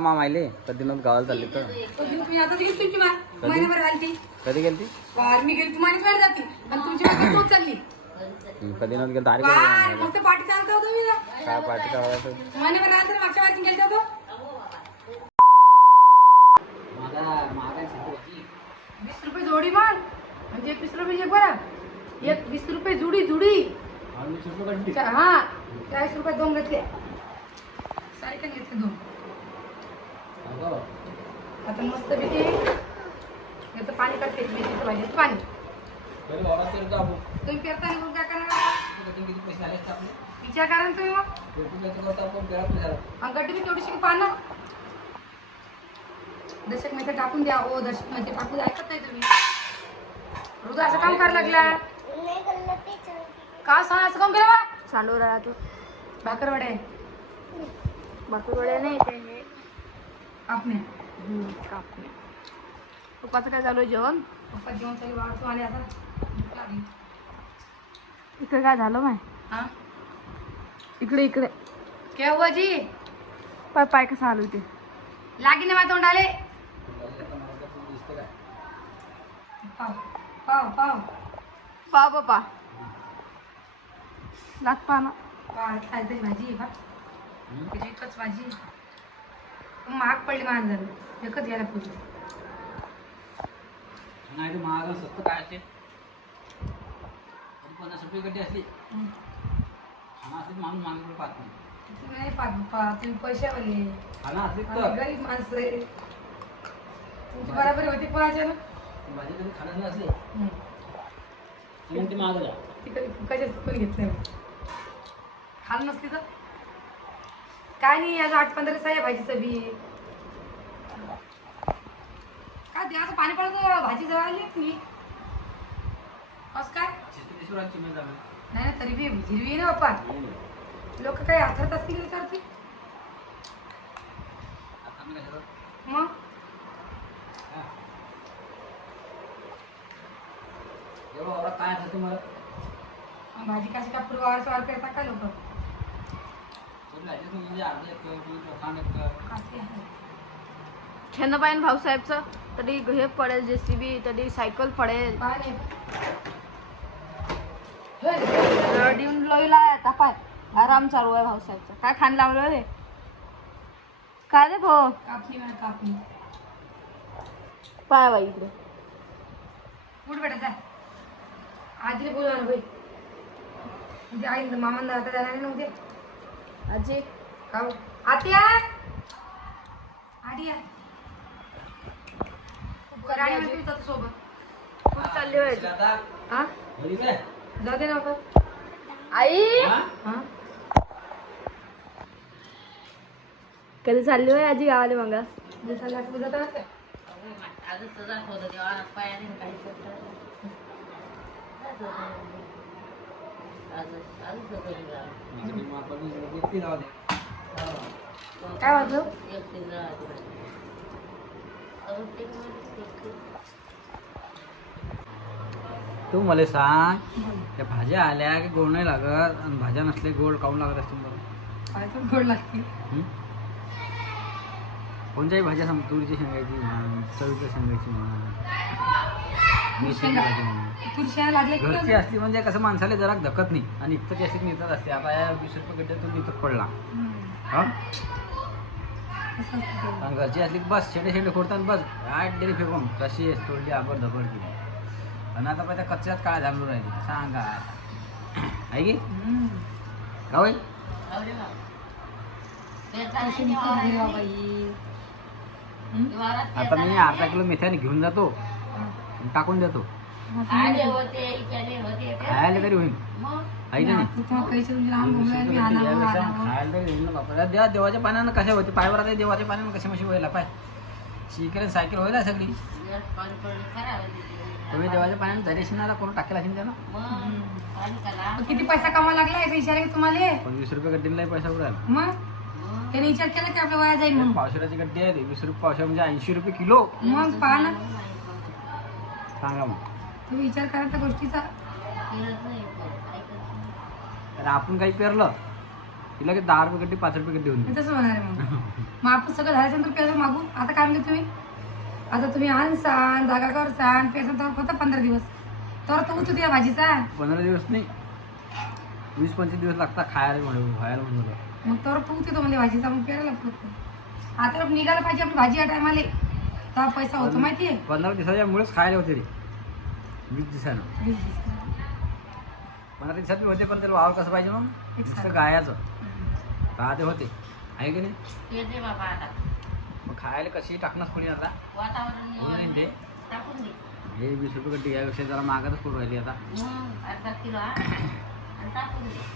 मामा आले कधी नव्हतं गावाला चालले तर कधी गेलती मी गेली तुम्हाला जाते आणि तुमची बाकी चालली कधी नव्हतं गेलं तारीख मस्त पाठी चालतो तुम्ही काय पार्टी करायचं महिन्याभर राहतो मागच्या वाजून गेलता तो 20 रुपये जोडी मग म्हणजे 20 रुपये बरं एक 20 रुपये जुडी हा 40 रुपये दोन घेतले सायकल घेतले दोन आता मस्त पैकी याचं पाणी काढते मेथीचं भाजीचं पाणी तुम्ही पेरता निघून काय करणार विचार करा ना तुम्ही मग गड्डी मी तेवढीशी पाहणं दशक मेथी टाकून द्या ओ दशक मेथी टाकून ऐकत नाही तुम्ही रोज असं काम करायला लागला का सांग असं काम केलं बा चालू राहा तू भाकरवडे नाही ते हे कापणे कापणे पप्पाचं काय चालू आहे जेवण पप्पा जेवण सगळी वाढतो आले आता भूक लागली इकडे काय झालं माय हा इकडे केव्हा जी पाय पाय कसं आलो ते लागी ना माझ्या तोंडाले पाव पाव पाव पा बापा लाग पा ना पाव खायची भाजी बा त्याची एकच भाजी महाग पडली माझं एकच घ्यायला पुढे नाही महाग स्वस्त काय असते 50 रुपये गड्डी असली खाना असली माणूस मागे पाहत नाही तुम्ही नाही तुम्ही पैशावाले खाना असली आम्ही गरीब माणसं आहे तुमची बराबरी होती पोहायच्या ना भाजी कधी खाणार नाही असली मग ती महाग जा तिकडे कशाच पण घेतलं खाल नसली तर काय नाही आज 8-15 आहे भाजीचं बी काय देवाचं पाणी पडतं भाजी जवळ आली तुम्ही कसं काय नाही ना तरी बी हिरवी ना बाप्पा लोक काही हातात असतील विचारते मग काय असं तुम्हाला भाजी कशी का पूर्वावर करता का लोक म्हणजे छंद पाहिजे भाऊसाहेबचं तरी हे पडेल JCB तरी सायकल पडेल रडीन लोईला आता पाय आराम चालू आहे भाऊसाहेबचा काय खाण लावलं रे काय रे भाऊ कापणी मला कापणी पाय बाई इकडे कुठे भेटत आहे आजीला बोलवा ना भाई म्हणजे आई मामांना आता जाणार नव्हते आजी का आत्या आडिया राणी म्हणते होता सोबत खूप चालली व्हायची हा जाऊ दे ना बाबा आई हा कधी चालली होय आजी गावाले मग दिसायला तुझं तर असते काय वाजलं तू मला सांग त्या भाज्या आल्या की गोड नाही लागत आणि भाज्या नसले गोड काऊन लागत असतील बरं काय तर गोड लागते कोणत्याही भाज्या सांग तुरीची शेंगायची म्हण चवीच्या शेंगायची म्हण तुळशीला लागले की घरची असली म्हणजे कसं माणसाला जरा धकत नाही आणि इतकं अशी निघत असते आता या 20 रुपये गड्ड्यातून इथं पडला हा आणि घरची असली की बस शेंडे खोडतात बस आठ डेरी फेकून कशी तोडली आबड धबड केली आणि आता पाहिजे कच्च्यात काय झालो राहिली सांगा आहे की का होईल आता मी अर्धा किलो मेथ्याने घेऊन जातो आणि टाकून देतो खायला तरी होईल आहे की नाही खायला तरी होईल ना बापा देवा देवाच्या पाण्यानं कशा होते पायवर आता देवाच्या पाण्यानं कशा मशी व्हायला पाय शिकेल सायकल होईल ना सगळी तुम्ही देवाच्या पाण्यानं जरी आता करून टाकेल असेल त्यानं किती पैसा कमावा लागला याचा विचार आहे तुम्हाला 20 रुपये गड्डीला पैसा उडाला मग त्याने विचार केला की आपल्या वया जाईल म्हणून पावसाळ्याची गड्डी आहे 20 रुपये पावसाळा म्हणजे 80 रुपये किलो मग पहा ना सांगा मग तुम्ही विचार करा त्या गोष्टीचा तर आपण काही पेरलं तिला की 10 रुपये गड्डी 5 रुपये गड्डी देऊन मी तसं होणार आहे मग आपण सगळं झाल्याच्यानंतर पेसा मागून आता काय म्हणते तुम्ही आता तुम्ही आणसान जागा करसान पेसा तर फक्त 15 दिवस तर तो उचू द्या भाजीचा 15 दिवस नाही 20-25 दिवस लागतात खायला व्हायला म्हणून मग तर तू तिथं म्हणजे भाजीचा मग पेरायला लागतो आता निघायला पाहिजे आपली भाजी या टायमाला तेव्हा पैसा होतो माहितीये 15 दिवसाच्या मुळेच खायला होते रे 20 दिवसानं 20 दिवस 15 दिवसात बी होते पण त्याला वावर कसं पाहिजे मग नुसतं गायाचं का ते होते आहे की नाही मग खायला कशी टाकणंच कोणी आता होऊन जाईन ते हे 20 रुपये गड्डी यापेक्षा जरा मागतच करून राहिली आता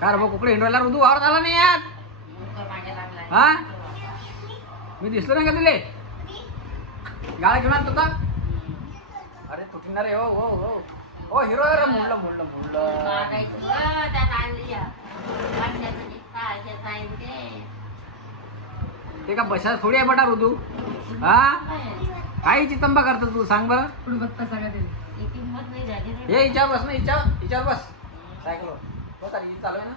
काय रे भाऊ कुकडे हिंडवायला ऋतू वावर झाला नाही यात हा मी दिसलो नाही का तुले गाळा घेऊन आणतो का अरे तुटणार रे हो हो हो हो हिरो रे मुडलं मुडलं मुडलं ते का बशा थोडी आहे बटा ऋतू हा काही चितंबा करतो तू सांग बरं पुढे बघता सगळ्या हे हिच्यावर बस ना हिच्यावर बस सायकलवर हो चालेल चालू आहे ना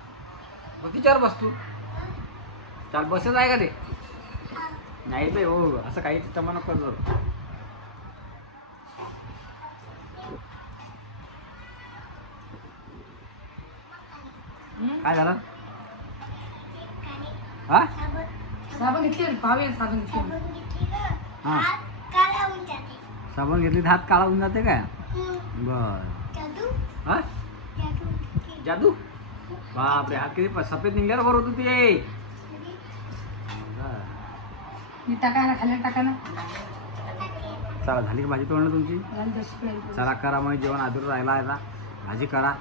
मग तिच्यावर बस तू चाल बसच आहे का ते नाही बे हो असं काही चितंबा नको करू काय झालं हा साबण घेतली भावे साबण घेतली हा साबण घेतली तर हात काळा होऊन जाते काय बर हा जादू बापरे हात किती सफेद निघल्यावर बरोबर होतं ते मी टाका ना खाली टाका ना चला झाली का भाजी तोडणं तुमची झाली दशी करायची. चला करा मग जेवण आधुर राहिला आता भाजी करा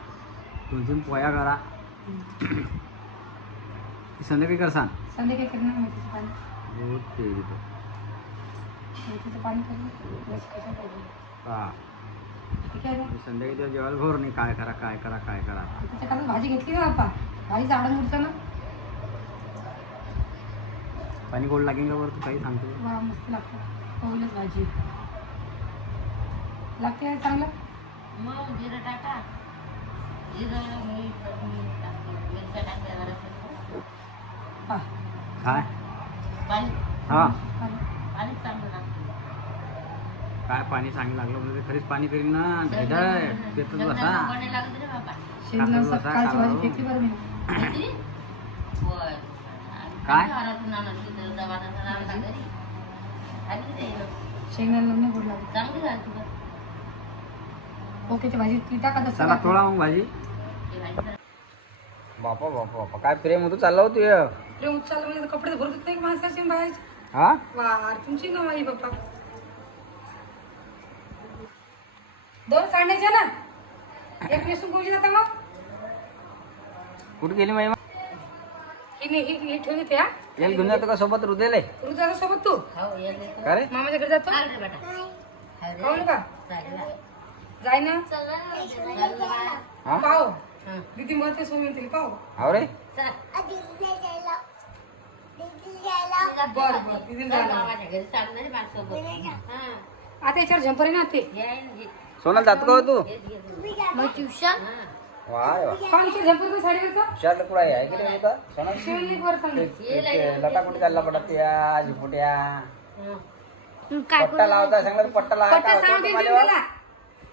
2-3 पोया करा संध्याकाळी कर सांग संध्याकाळी करणार मेथीचं पाणी हो ते येतो मेथीचं पाणी करून रस कशा पाहिजे हा ठीक आहे ना मी संध्याकाळी तेव्हा जेवायला घोर नाही काय करा काय करा काय करा त्याच्याकडे भाजी घेतली ना बाप्पा भाजी झाडं मुडतं ना पाणी गोड लागेल का बरं तू काही सांगतो वा मस्त लागतं पहिलंच भाजी लागते आहे चांगलं पहा. काय हा काय पाणी चांगलं लागलं म्हणजे खरीच पाणी करीन ना ढेढळ पेतच बसा शेंगदाणा सकाळची भाजी फेकली बरं मी काय शेंगदाणा नाही गोड लागत ओकेची भाजी ती टाका तसं चला टाका. थोडा मग भाजी बापा बापा बापा काय प्रेम होतं चाललं होतं प्रेम उच्चारलं म्हणजे कपडे तर भरत नाही माणसाचे आणि बाहेरचे हा वा तुमची ना माझी बाप्पा 2 साडण्याच्या ना एक नेसून कोणची जाता मग कुठे गेली माई ही ठेवली त्या येईल घेऊन जातो का सोबत हृदयला ऋतू सोबत तू का रे मामाच्या घरी जातो हो ना का जाय ना हा पाव दीदी म्हणते सोडून तरी पाव हाव रे बर बर दीदी आता याच्यावर झंपर आहे ना ते सोनाल जातो का हो तू ट्युशन वाय वा पाणीचे झंपर साडीवरचा शर्ट कुठं आहे की नाही तुझा सोनाल शिवली वर सांगितलं लटा कुठे चालला पडत त्या झिपुट्या काय पट्टा लावता सांगला पट्टा लावा पट्टा काय सांग होतं दे तुम्हाला? मला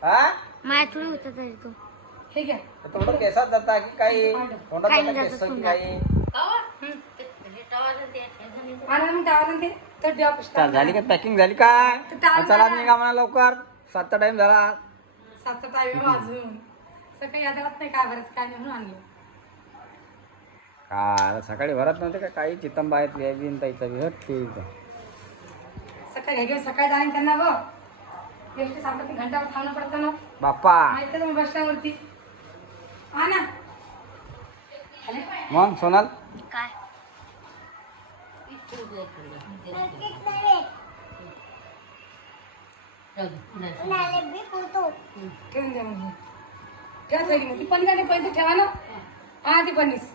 हा माय थोडी होता तरी तो हे घ्या तर तोंडात केसात जाता की काही तोंडात जाता केस की काही आणि मग टाळलं ते तर द्या चाल झाली का पॅकिंग झाली काय तर टाळून चला द्या. निघा म्हणा लवकर 7चा टाइम झाला 7चा टाइम वाजून सकाळी याद नाही काय बरंच काय नाही म्हणून आणलं काय सकाळी भरत नव्हते का काही चितंबा आहेत बिन ताईचा बी हट ते सकाळी घ्या सकाळी जाईन त्यांना व गेलते सापडते घंटावर थांबणं पडतं ना बाप्पा माहिती आहे बस स्टँडवरती हा ना मग सोनाल काय ठेवून द्या म्हणजे ठेवा सगळी मग ती पण काय पैसे ठेवा ना हा ती पन्नीस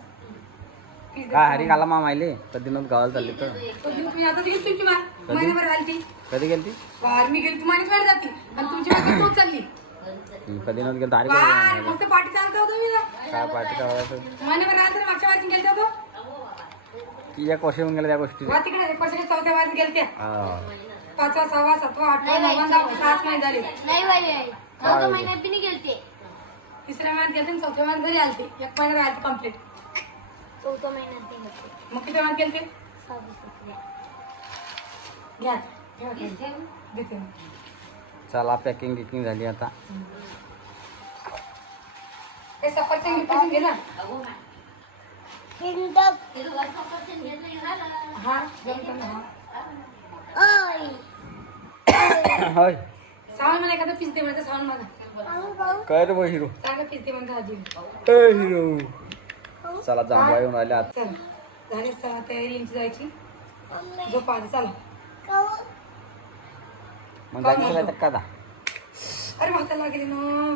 काय हरी घाला मा माहिले कधी नव्हतं गावाला चालले तर तुम्ही आता गेली तुमची महिनाभर झाली ती कधी गेलती वार मी गेली तुम्हाला वेळ जाती आणि तुमची बाकी तोच चालली कधी नव्हतं गेलं हरी वार मस्त पार्टी चालता होतो मी काय पार्टी करायचं महिनाभर राहत मागच्या वाजून गेलता होतो एक वर्ष होऊन गेलं त्या गोष्टी वा तिकडे वर्षाच्या 4थ्या महिन्यात गेलत्या हा. 5वा 6वा 7वा 8वा 9वा 10वा 6 महिने झाले नाही बाई चौथ्या महिन्यात बी नाही गेलते 3ऱ्या महिन्यात गेलते आणि 4थ्या महिन्यात घरी आलते 1 महिना राहिले कम्प्लीट चौथ्या महिन्यात नाही गेलते मग किती महिन्यात गेलते 6 घ्या देते मी. चला पॅकिंग गिकिंग झाली आता हे सफरचंद गिफ्ट घे ना हा जमतं ना, हा. होय सामान मला एखादा पीस दे म्हणजे सामान मला काय रे बा हिरो चांगला पीस दे म्हणजे आजी ए हिरो चला जांभळा येऊन आले आता चल झाले तयारी यांची जायची झोपा आधी चला मग जायचं का आता अरे म्हाताला गेली ना